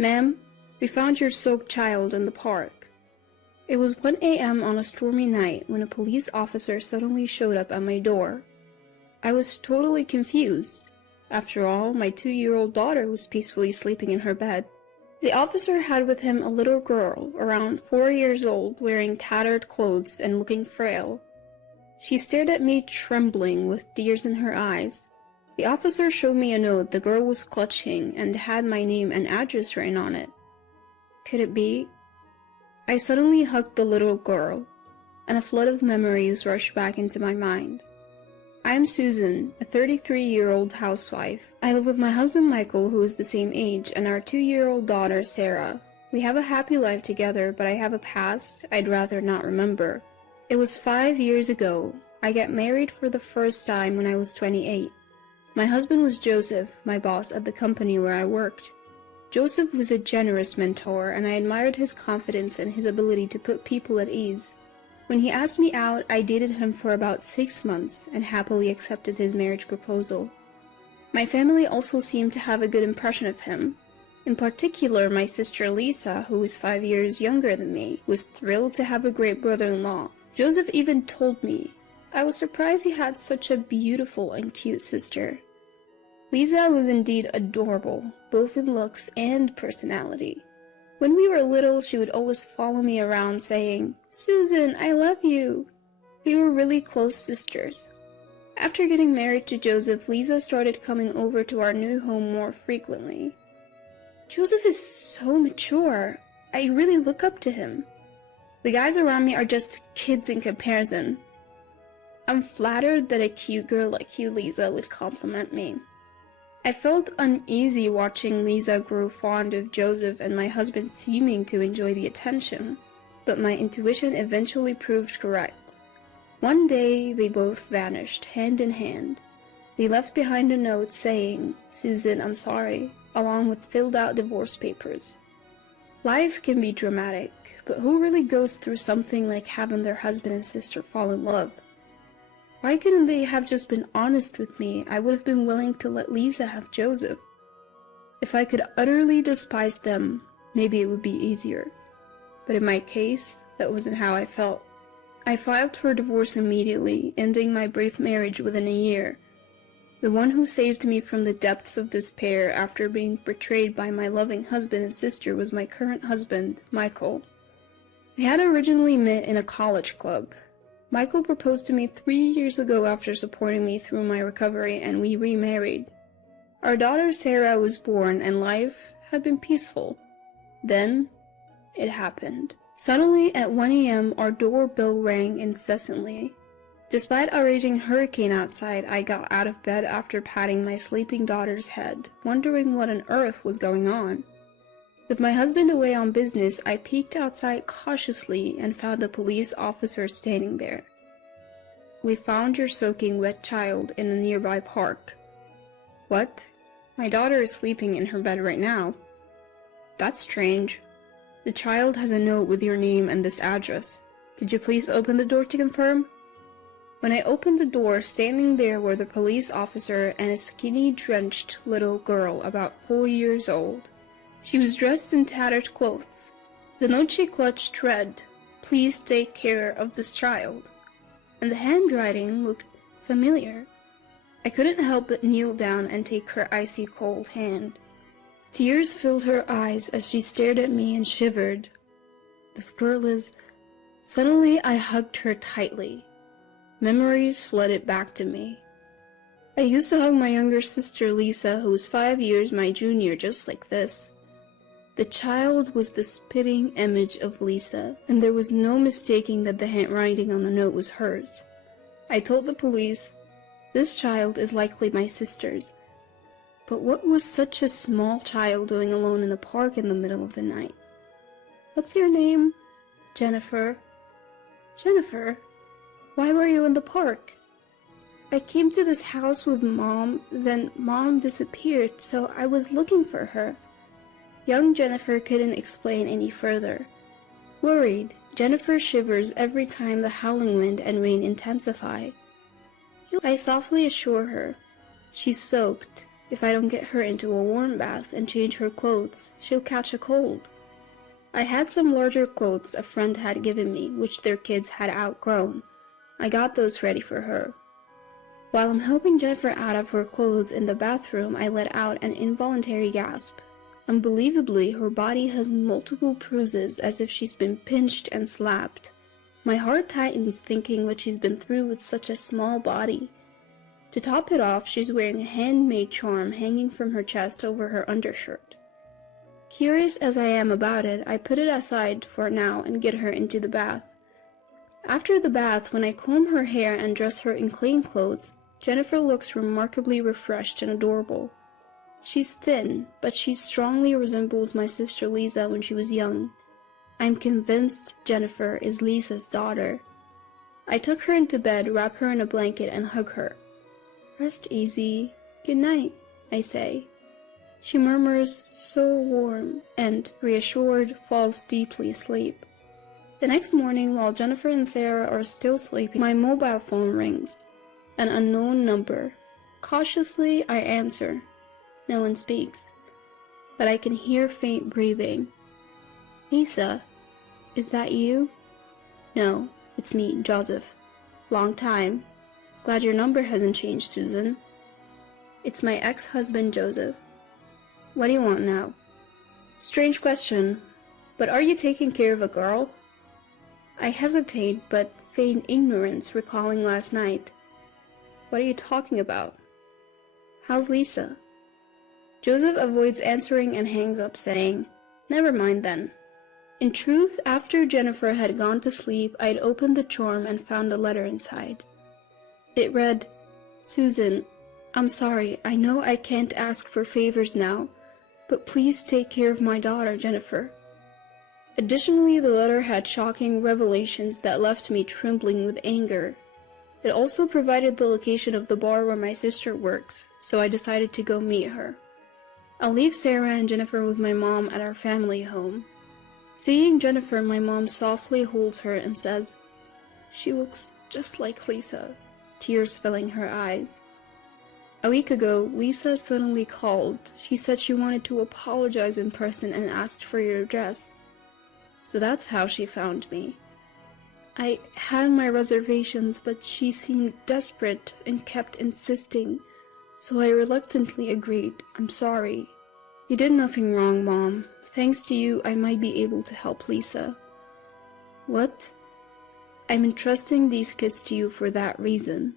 "Ma'am, we found your soaked child in the park." It was 1 a.m. on a stormy night when a police officer suddenly showed up at my door. I was totally confused. After all, my 2-year-old daughter was peacefully sleeping in her bed. The officer had with him a little girl, around 4 years old, wearing tattered clothes and looking frail. She stared at me trembling with tears in her eyes. The officer showed me a note the girl was clutching and had my name and address written on it. Could it be? I suddenly hugged the little girl, and a flood of memories rushed back into my mind. I am Susan, a 33-year-old housewife. I live with my husband Michael, who is the same age, and our 2-year-old daughter Sarah. We have a happy life together, but I have a past I'd rather not remember. It was 5 years ago. I got married for the first time when I was 28. My husband was Joseph, my boss at the company where I worked. Joseph was a generous mentor, and I admired his confidence and his ability to put people at ease. When he asked me out, I dated him for about 6 months and happily accepted his marriage proposal. My family also seemed to have a good impression of him. In particular, my sister Lisa, who is 5 years younger than me, was thrilled to have a great brother-in-law. Joseph even told me. I was surprised he had such a beautiful and cute sister. Lisa was indeed adorable, both in looks and personality. When we were little, she would always follow me around saying, "Susan, I love you." We were really close sisters. After getting married to Joseph, Lisa started coming over to our new home more frequently. Joseph is so mature. I really look up to him. The guys around me are just kids in comparison. I'm flattered that a cute girl like you, Lisa, would compliment me. I felt uneasy watching Lisa grow fond of Joseph and my husband seeming to enjoy the attention, but my intuition eventually proved correct. One day, they both vanished, hand in hand. They left behind a note saying, "Susan, I'm sorry," along with filled-out divorce papers. Life can be dramatic, but who really goes through something like having their husband and sister fall in love? Why couldn't they have just been honest with me? I would have been willing to let Lisa have Joseph. If I could utterly despise them, maybe it would be easier. But in my case, that wasn't how I felt. I filed for divorce immediately, ending my brief marriage within a year. The one who saved me from the depths of despair after being betrayed by my loving husband and sister was my current husband, Michael. We had originally met in a college club. Michael proposed to me 3 years ago after supporting me through my recovery, and we remarried. Our daughter Sarah was born, and life had been peaceful. Then, it happened. Suddenly, at 1 a.m., our doorbell rang incessantly. Despite a raging hurricane outside, I got out of bed after patting my sleeping daughter's head, wondering what on earth was going on. With my husband away on business, I peeked outside cautiously and found a police officer standing there. "We found your soaking wet child in a nearby park." "What? My daughter is sleeping in her bed right now." "That's strange. The child has a note with your name and this address. Could you please open the door to confirm?" When I opened the door, standing there were the police officer and a skinny, drenched little girl about 4 years old. She was dressed in tattered clothes. The note she clutched read, "Please take care of this child," and the handwriting looked familiar. I couldn't help but kneel down and take her icy cold hand. Tears filled her eyes as she stared at me and shivered. This girl is... Suddenly I hugged her tightly. Memories flooded back to me. I used to hug my younger sister Lisa, who was 5 years my junior, just like this. The child was the spitting image of Lisa, and there was no mistaking that the handwriting on the note was hers. I told the police, "This child is likely my sister's." But what was such a small child doing alone in the park in the middle of the night? "What's your name?" "Jennifer." "Jennifer? Why were you in the park?" "I came to this house with Mom, then Mom disappeared, so I was looking for her." Young Jennifer couldn't explain any further. Worried, Jennifer shivers every time the howling wind and rain intensify. I softly assure her, "She's soaked. If I don't get her into a warm bath and change her clothes, she'll catch a cold. I had some larger clothes a friend had given me, which their kids had outgrown. I got those ready for her. While I'm helping Jennifer out of her clothes in the bathroom, I let out an involuntary gasp. Unbelievably, her body has multiple bruises as if she's been pinched and slapped. My heart tightens thinking what she's been through with such a small body. To top it off, she's wearing a handmade charm hanging from her chest over her undershirt. Curious as I am about it, I put it aside for now and get her into the bath. After the bath, when I comb her hair and dress her in clean clothes, Jennifer looks remarkably refreshed and adorable. She's thin, but she strongly resembles my sister Lisa when she was young. I'm convinced Jennifer is Lisa's daughter. I tuck her into bed, wrap her in a blanket, and hug her. "Rest easy. Good night," I say. She murmurs, "So warm," and, reassured, falls deeply asleep. The next morning, while Jennifer and Sarah are still sleeping, my mobile phone rings. An unknown number. Cautiously, I answer. No one speaks, but I can hear faint breathing. "Lisa, is that you?" "No, it's me, Joseph. Long time. Glad your number hasn't changed, Susan." "It's my ex-husband, Joseph. What do you want now?" "Strange question, but are you taking care of a girl?" I hesitate, but feign ignorance, recalling last night. "What are you talking about?" "How's Lisa?" Joseph avoids answering and hangs up, saying, "Never mind then." In truth, after Jennifer had gone to sleep, I'd opened the charm and found a letter inside. It read, "Susan, I'm sorry, I know I can't ask for favors now, but please take care of my daughter, Jennifer." Additionally, the letter had shocking revelations that left me trembling with anger. It also provided the location of the bar where my sister works, so I decided to go meet her. I'll leave Sarah and Jennifer with my mom at our family home. Seeing Jennifer, my mom softly holds her and says, "She looks just like Lisa," tears filling her eyes. A week ago, Lisa suddenly called. She said she wanted to apologize in person and asked for your address. So that's how she found me. I had my reservations, but she seemed desperate and kept insisting, so I reluctantly agreed. "I'm sorry." "You did nothing wrong, Mom. Thanks to you, I might be able to help Lisa." "What?" "I'm entrusting these kids to you for that reason."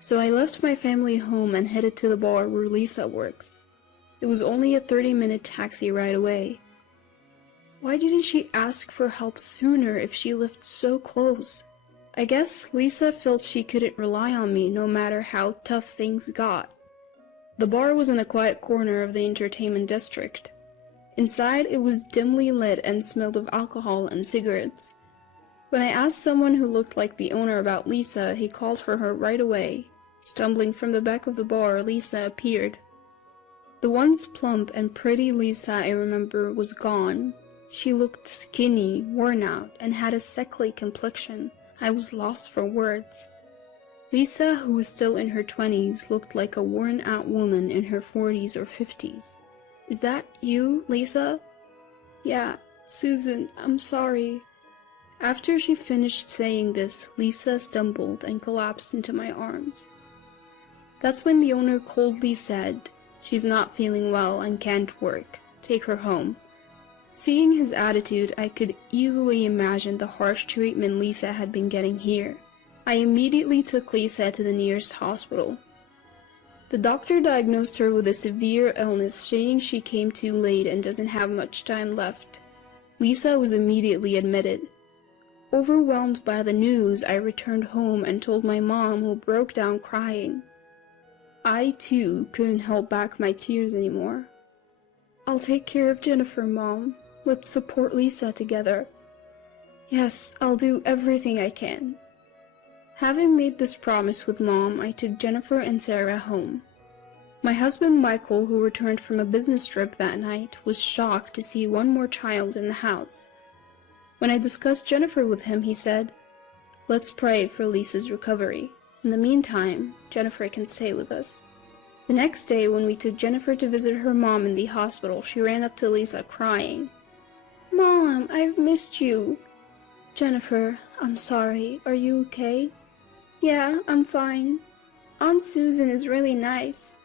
So I left my family home and headed to the bar where Lisa works. It was only a 30-minute taxi ride away. Why didn't she ask for help sooner if she lived so close? I guess Lisa felt she couldn't rely on me no matter how tough things got. The bar was in a quiet corner of the entertainment district. Inside, it was dimly lit and smelled of alcohol and cigarettes. When I asked someone who looked like the owner about Lisa, he called for her right away. Stumbling from the back of the bar, Lisa appeared. The once plump and pretty Lisa I remember was gone. She looked skinny, worn out, and had a sickly complexion. I was lost for words. Lisa, who was still in her 20s, looked like a worn-out woman in her 40s or 50s. "Is that you, Lisa?" "Yeah, Susan, I'm sorry." After she finished saying this, Lisa stumbled and collapsed into my arms. That's when the owner coldly said, "She's not feeling well and can't work. Take her home." Seeing his attitude, I could easily imagine the harsh treatment Lisa had been getting here. I immediately took Lisa to the nearest hospital. The doctor diagnosed her with a severe illness, saying she came too late and doesn't have much time left. Lisa was immediately admitted. Overwhelmed by the news, I returned home and told my mom, who broke down crying. I, too, couldn't hold back my tears anymore. "I'll take care of Jennifer, Mom. Let's support Lisa together." "Yes, I'll do everything I can." Having made this promise with Mom, I took Jennifer and Sarah home. My husband Michael, who returned from a business trip that night, was shocked to see one more child in the house. When I discussed Jennifer with him, he said, "Let's pray for Lisa's recovery. In the meantime, Jennifer can stay with us." The next day, when we took Jennifer to visit her mom in the hospital, she ran up to Lisa crying. "Mom, I've missed you." "Jennifer, I'm sorry. Are you okay?" "Yeah, I'm fine. Aunt Susan is really nice."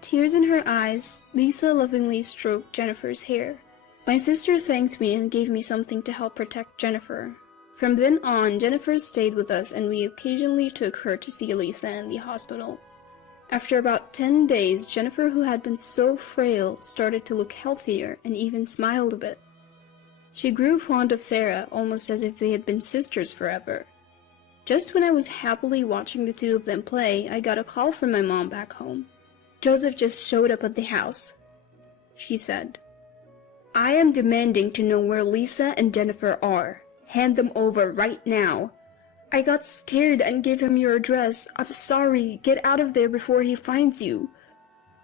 Tears in her eyes, Lisa lovingly stroked Jennifer's hair. My sister thanked me and gave me something to help protect Jennifer. From then on, Jennifer stayed with us and we occasionally took her to see Lisa in the hospital. After about 10 days, Jennifer, who had been so frail, started to look healthier and even smiled a bit. She grew fond of Sarah, almost as if they had been sisters forever. Just when I was happily watching the two of them play, I got a call from my mom back home. "Joseph just showed up at the house," she said. "I am demanding to know where Lisa and Jennifer are. Hand them over right now." "I got scared and gave him your address. I'm sorry. Get out of there before he finds you."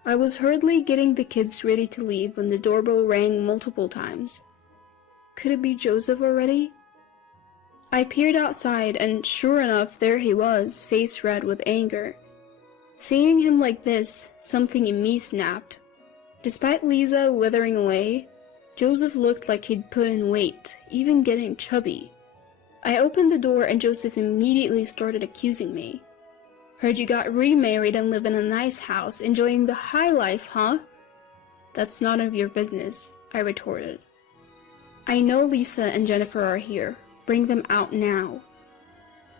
I was hurriedly getting the kids ready to leave when the doorbell rang multiple times. Could it be Joseph already? I peered outside, and sure enough, there he was, face red with anger. Seeing him like this, something in me snapped. Despite Lisa withering away, Joseph looked like he'd put in weight, even getting chubby. I opened the door and Joseph immediately started accusing me. "Heard you got remarried and live in a nice house, enjoying the high life, huh?" "That's none of your business," I retorted. "I know Lisa and Jennifer are here. Bring them out now."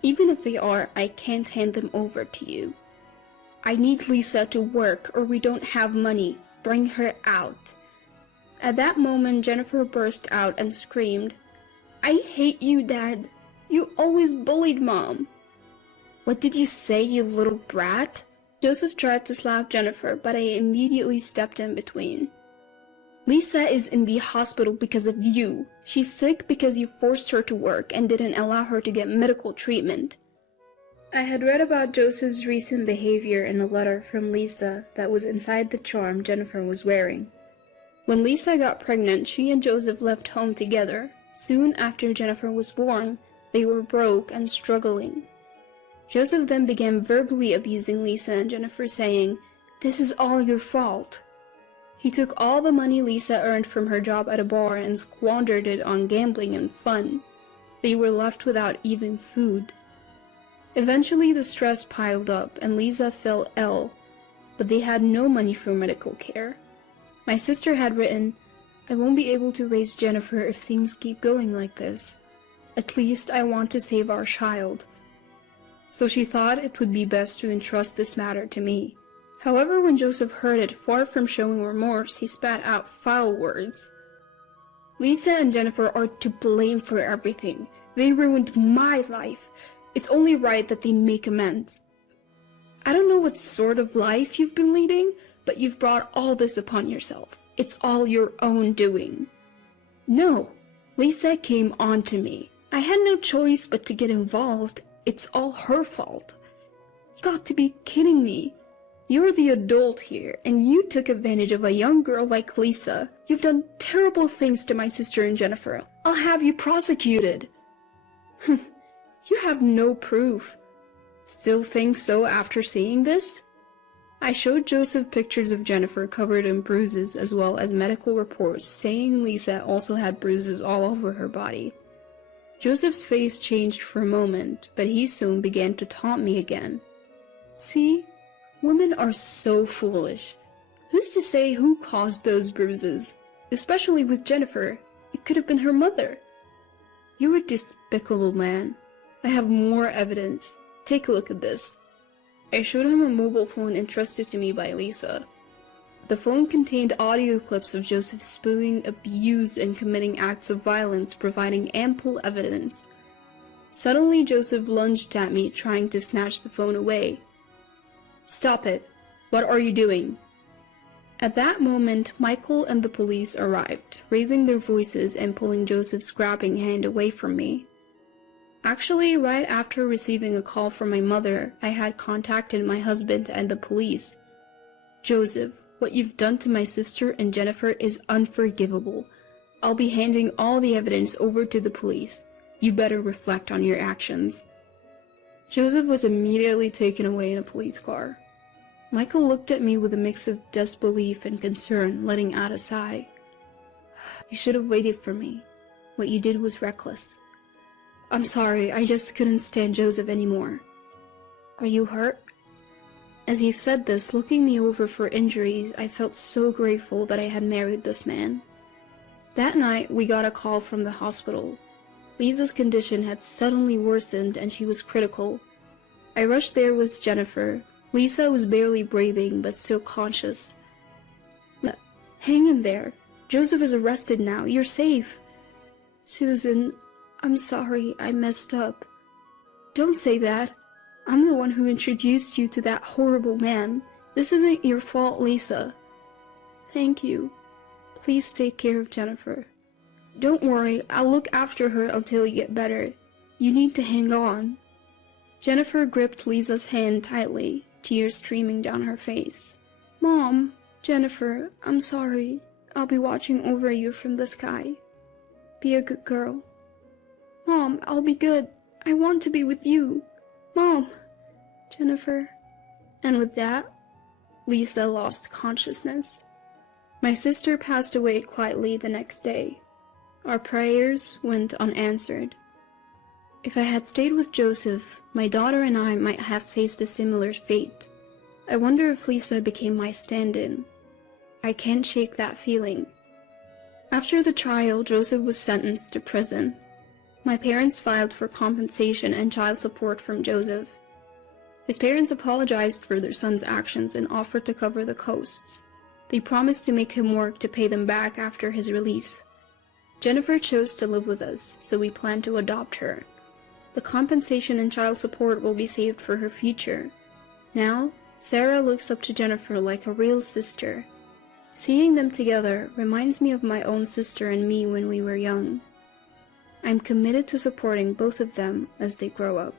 "Even if they are, I can't hand them over to you." "I need Lisa to work or we don't have money. Bring her out." At that moment, Jennifer burst out and screamed, "I hate you, Dad. You always bullied Mom." "What did you say, you little brat?" Joseph tried to slap Jennifer, but I immediately stepped in between. "Lisa is in the hospital because of you. She's sick because you forced her to work and didn't allow her to get medical treatment." I had read about Joseph's recent behavior in a letter from Lisa that was inside the charm Jennifer was wearing. When Lisa got pregnant, she and Joseph left home together. Soon after Jennifer was born, they were broke and struggling. Joseph then began verbally abusing Lisa and Jennifer, saying, "This is all your fault." He took all the money Lisa earned from her job at a bar and squandered it on gambling and fun. They were left without even food. Eventually, the stress piled up and Lisa fell ill, but they had no money for medical care. My sister had written, "I won't be able to raise Jennifer if things keep going like this. At least I want to save our child." So she thought it would be best to entrust this matter to me. However, when Joseph heard it, far from showing remorse, he spat out foul words. "Lisa and Jennifer are to blame for everything. They ruined my life. It's only right that they make amends. I don't know what sort of life you've been leading, but you've brought all this upon yourself. It's all your own doing." "No, Lisa came on to me. I had no choice but to get involved. It's all her fault." "You got to be kidding me. You're the adult here, and you took advantage of a young girl like Lisa. You've done terrible things to my sister and Jennifer. I'll have you prosecuted." "You have no proof. Still think so after seeing this?" I showed Joseph pictures of Jennifer covered in bruises as well as medical reports saying Lisa also had bruises all over her body. Joseph's face changed for a moment, but he soon began to taunt me again. "See? Women are so foolish. Who's to say who caused those bruises? Especially with Jennifer. It could have been her mother." "You're a despicable man. I have more evidence. Take a look at this." I showed him a mobile phone entrusted to me by Lisa. The phone contained audio clips of Joseph spewing abuse and committing acts of violence, providing ample evidence. Suddenly, Joseph lunged at me, trying to snatch the phone away. "Stop it! What are you doing?" At that moment, Michael and the police arrived, raising their voices and pulling Joseph's grabbing hand away from me. Actually, right after receiving a call from my mother, I had contacted my husband and the police. "Joseph, what you've done to my sister and Jennifer is unforgivable. I'll be handing all the evidence over to the police. You better reflect on your actions." Joseph was immediately taken away in a police car. Michael looked at me with a mix of disbelief and concern, letting out a sigh. You should have waited for me. What you did was reckless. I'm sorry, I just couldn't stand Joseph anymore. Are you hurt? As he said this, looking me over for injuries, I felt so grateful that I had married this man. That night, we got a call from the hospital. Lisa's condition had suddenly worsened and she was critical. I rushed there with Jennifer. Lisa was barely breathing, but still conscious. Hang in there. Joseph is arrested now. You're safe. Susan, I'm sorry. I messed up. Don't say that. I'm the one who introduced you to that horrible man. This isn't your fault, Lisa. Thank you. Please take care of Jennifer. Don't worry. I'll look after her until you get better. You need to hang on. Jennifer gripped Lisa's hand tightly, tears streaming down her face. Mom, Jennifer, I'm sorry. I'll be watching over you from the sky. Be a good girl. Mom, I'll be good. I want to be with you. Mom, Jennifer. And with that, Lisa lost consciousness. My sister passed away quietly the next day. Our prayers went unanswered. If I had stayed with Joseph, my daughter and I might have faced a similar fate. I wonder if Lisa became my stand-in. I can't shake that feeling. After the trial, Joseph was sentenced to prison. My parents filed for compensation and child support from Joseph. His parents apologized for their son's actions and offered to cover the costs. They promised to make him work to pay them back after his release. Jennifer chose to live with us, so we plan to adopt her. The compensation and child support will be saved for her future. Now, Sarah looks up to Jennifer like a real sister. Seeing them together reminds me of my own sister and me when we were young. I'm committed to supporting both of them as they grow up.